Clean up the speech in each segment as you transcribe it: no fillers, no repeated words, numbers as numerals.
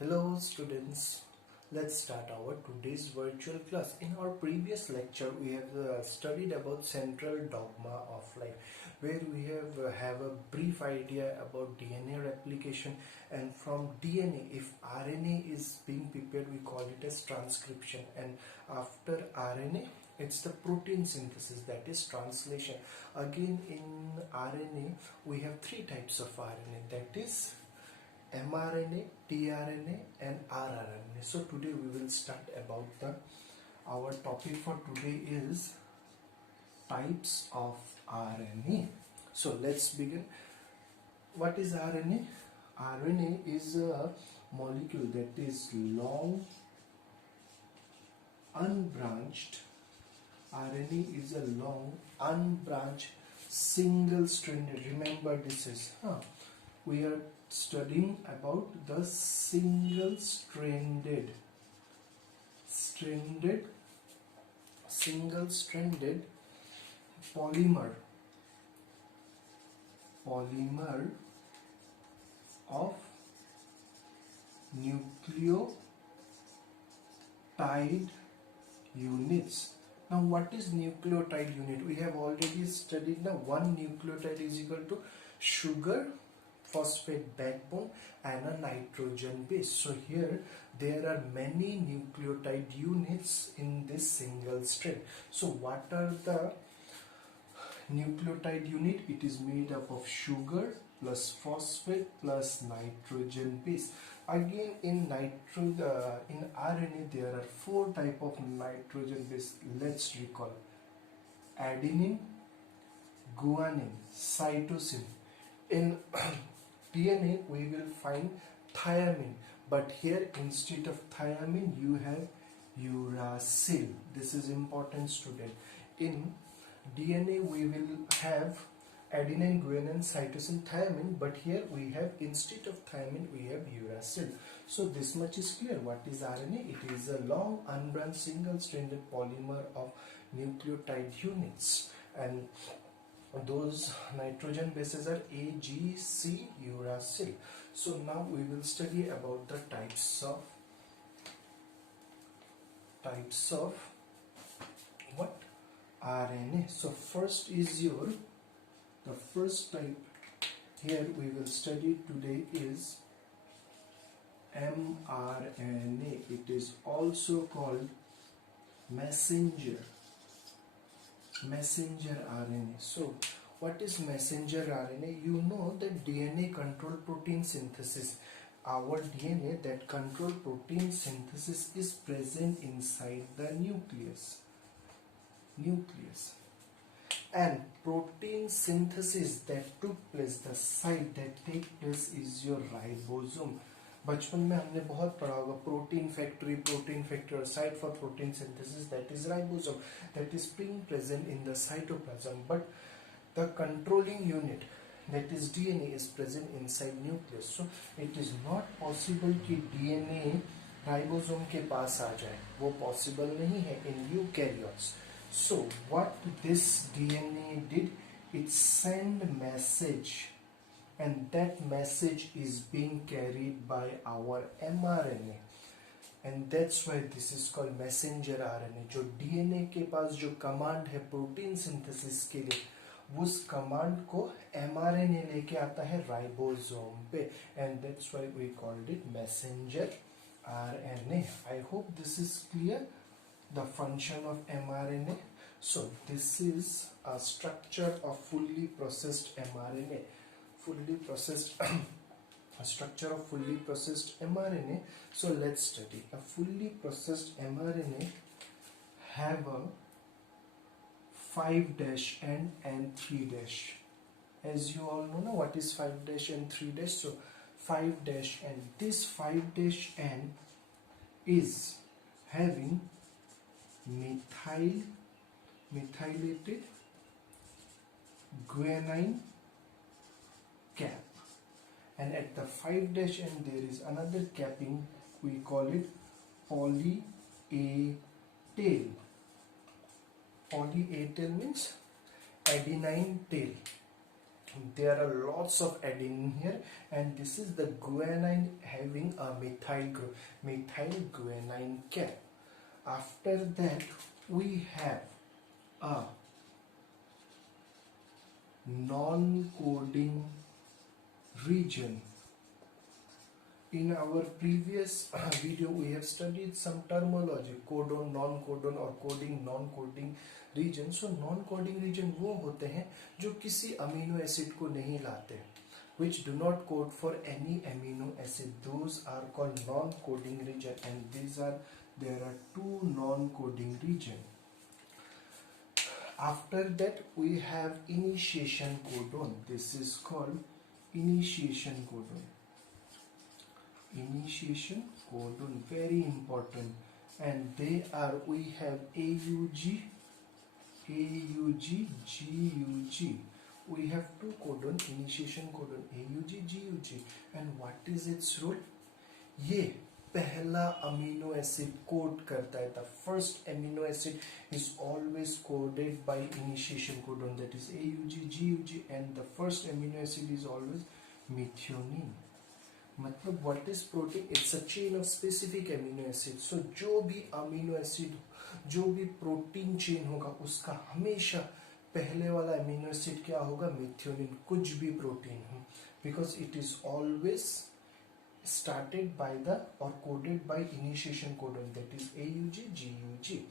Hello students, let's start our today's virtual class. In our previous lecture we have studied about central dogma of life, where we have a brief idea about DNA replication, and from DNA, if RNA is being prepared, we call it as transcription, and after RNA it's the protein synthesis, that is translation. Again, in RNA we have three types of RNA, that is mRNA, tRNA and rRNA. So today we will start about our topic for today is types of RNA. So let's begin. What is RNA? RNA is a molecule that is long unbranched. RNA is a long unbranched single stranded. Remember, this is we are studying about the single stranded polymer of nucleotide units. Now what is nucleotide unit? We have already studied the one nucleotide is equal to sugar, phosphate backbone and a nitrogen base. So here there are many nucleotide units in this single strand. So what are the nucleotide unit? It is made up of sugar plus phosphate plus nitrogen base. Again, in RNA there are four type of nitrogen base. Let's recall: adenine, guanine, cytosine. In DNA we will find thiamine, but here instead of thiamine you have uracil. This is important, student. In DNA we will have adenine, guanine, cytosine, thiamine, but here we have instead of thiamine we have uracil. So this much is clear. What is RNA? It is a long unbranched single stranded polymer of nucleotide units, and those nitrogen bases are A, G, C, uracil. So now we will study about the types of what? RNA. So first is the first type here we will study today is mRNA. It is also called messenger RNA. So what is messenger RNA? You know that DNA control protein synthesis. Our DNA that control protein synthesis is present inside the nucleus. And protein synthesis that took place, the site that take place is your ribosome. बचपन में हमने बहुत पढ़ा होगा protein factory और site for protein synthesis, that is ribosome, that is being present in the cytoplasm, but the controlling unit, that is DNA, is present inside nucleus. So it is not possible कि DNA ribosome के पास आ जाए, वो possible नहीं है in eukaryotes. So what this DNA did, it sent message, and that message is being carried by our mRNA, and that's why this is called messenger RNA. जो DNA के पास जो command है protein synthesis के लिए, उस command को mRNA लेके आता है राइबोसोम पे, and that's why we called it messenger RNA. I hope this is clear, the function of mRNA. So this is a structure of fully processed mRNA. A structure of fully processed mRNA. So let's study. A fully processed mRNA have a 5' end and 3'. As you all know, what is 5' and 3'? So 5' end. This 5' end is having methylated guanine cap, and at the 5' end there is another capping, we call it poly A tail. Poly A tail means adenine tail. there are lots of adenine here, and this is the guanine having a methyl guanine cap. After that we have a non-coding region. In our previous video we have studied some terminology, codon, non-codon और coding, non-coding region. So non-coding region वो होते हैं जो किसी amino acid को नहीं लाते, which do not code for any amino acid. Those are called non-coding region, and there are two non-coding region. After that we have initiation codon. This is called initiation codon. Initiation codon, very important, and we have AUG, GUG. We have two codon, initiation codon AUG, GUG, and what is its role? ये पहला amino acid code करता है. The first amino acid is always coded by initiation codon, that is AUG, GUG, and the first amino acid is always methionine. मतलब what is protein? It's a chain of specific amino acid. So जो भी amino acid, जो भी protein chain होगा उसका हमेशा पहले वाला अमीनो एसिड क्या होगा? मेथियोनिन. कुछ भी प्रोटीन हो, because it is always started by the or coded by initiation codon, that is AUG, GUG.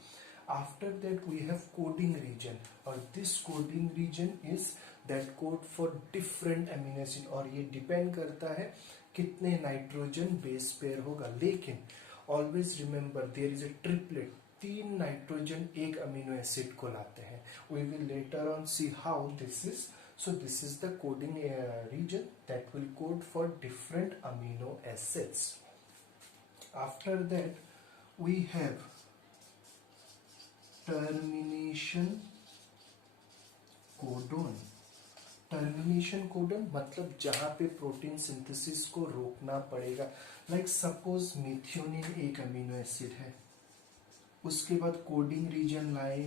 After that we have coding region, और this coding region is that code for different amino acid, और ये depend करता है कितने nitrogen base pair होगा. लेकिन always remember there is a triplet, 3 nitrogen एक amino acid को लाते हैं. We will later on see how this is. So this is the coding region that will code for different amino acids. After that we have termination codon. Termination codon मतलब जहां पे protein synthesis को रोकना पड़ेगा. Like suppose methionine एक amino acid है, उसके बाद कोडिंग रीजन लाए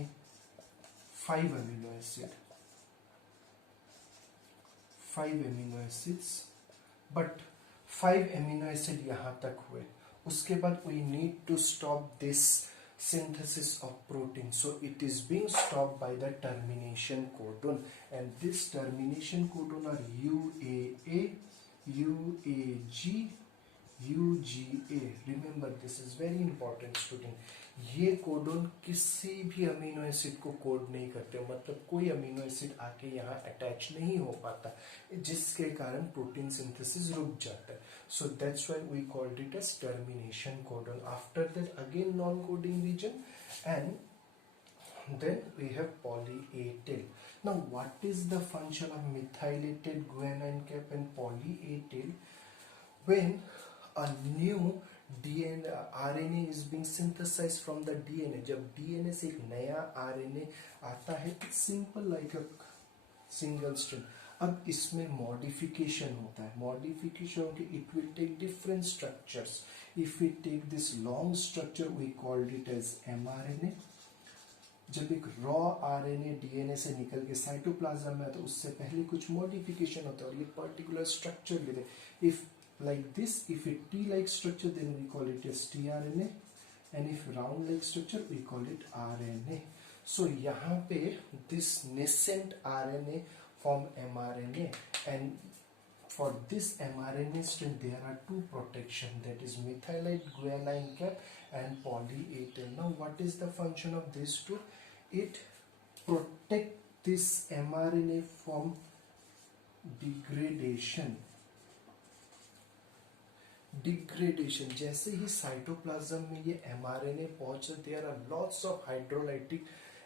5 amino acid, 5 amino acids, but 5 amino acid यहां तक हुए. उसके बाद we need to stop this synthesis of protein, so it is being stopped by the termination codon, and this termination codon are UAA, UAG, UGA. remember this is very important student. ये codon किसी भी amino acid को code नहीं करते, मतलब कोई amino acid आके यहाँ अटैच नहीं हो पाता, जिसके कारण प्रोटीन सिंथेसिस रुक जाता है. So that's why we called it as termination codon. After that again non-coding region, and then we have poly-A-tail. Now what is the function of methylated guanine cap and poly-A-tail? When a new DNA RNA is being synthesized from the DNA, जब DNA से एक नया RNA आता है, it's simple like a single strand. अब इसमें modification होता है. मॉडिफिकेशन होके it will take different structures. If we take this long structure we called it as mRNA. जब एक रॉ RNA DNA से निकल के साइटोप्लाज्म में आता है, उससे पहले कुछ मॉडिफिकेशन होता है और ये पर्टिकुलर स्ट्रक्चर लेते हैं. If like this, if a T-like structure, then we call it as tRNA, and if round-like structure, we call it RNA. So यहाँ पे this nascent RNA form mRNA, and for this mRNA strand there are two protection, that is methylate guanine cap and poly-A-tail. Now what is the function of these two? It protect this mRNA from degradation. जैसे ही cytoplasm में ये mRNA पहुंचे, there are lots of hydrolytic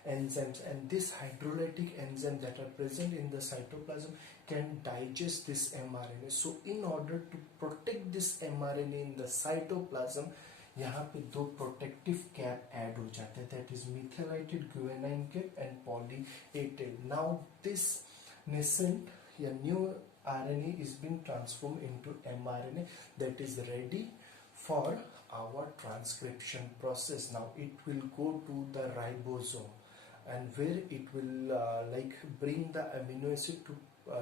enzymes, and this hydrolytic enzyme that are present in the cytoplasm can digest this mRNA. So in order to protect this mRNA in the cytoplasm, यहाँ पे दो protective cap add हो जाते हैं, that is methylated guanine cap and poly-A-tail. Now this nascent या new RNA is being transformed into mRNA that is ready for our transcription process. Now it will go to the ribosome, and where it will like bring the amino acid to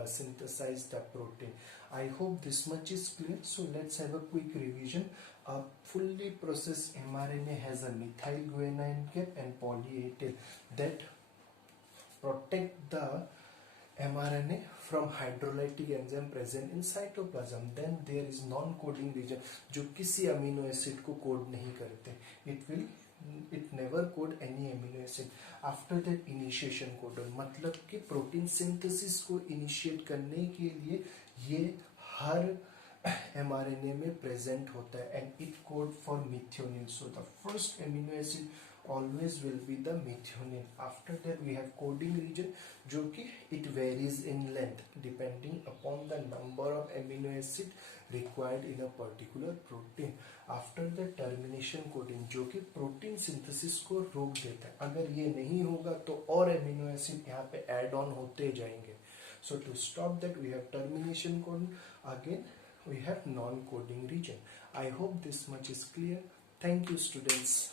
synthesize the protein. I hope this much is clear. So let's have a quick revision. A fully processed mRNA has a methyl guanine cap and poly A tail that protect the mRNA from hydrolytic enzyme present in cytoplasm. Then there is non-coding region जो किसी amino acid को code नहीं करते. It never code any amino acid. After that initiation codon, मतलब कि protein synthesis को initiate करने के लिए ये हर mRNA में प्रेजेंट होता है and it code for methionine. So the first amino acid always will be the methionine. After that we have coding region जो कि it varies in length depending upon the number of amino acid required in a particular protein. After the termination coding जो कि protein synthesis को रोक देता है. अगर ये नहीं होगा तो और amino acid यहाँ पे add on होते जाएंगे. So to stop that we have termination coding. Again we have non-coding region. I hope this much is clear. Thank you students.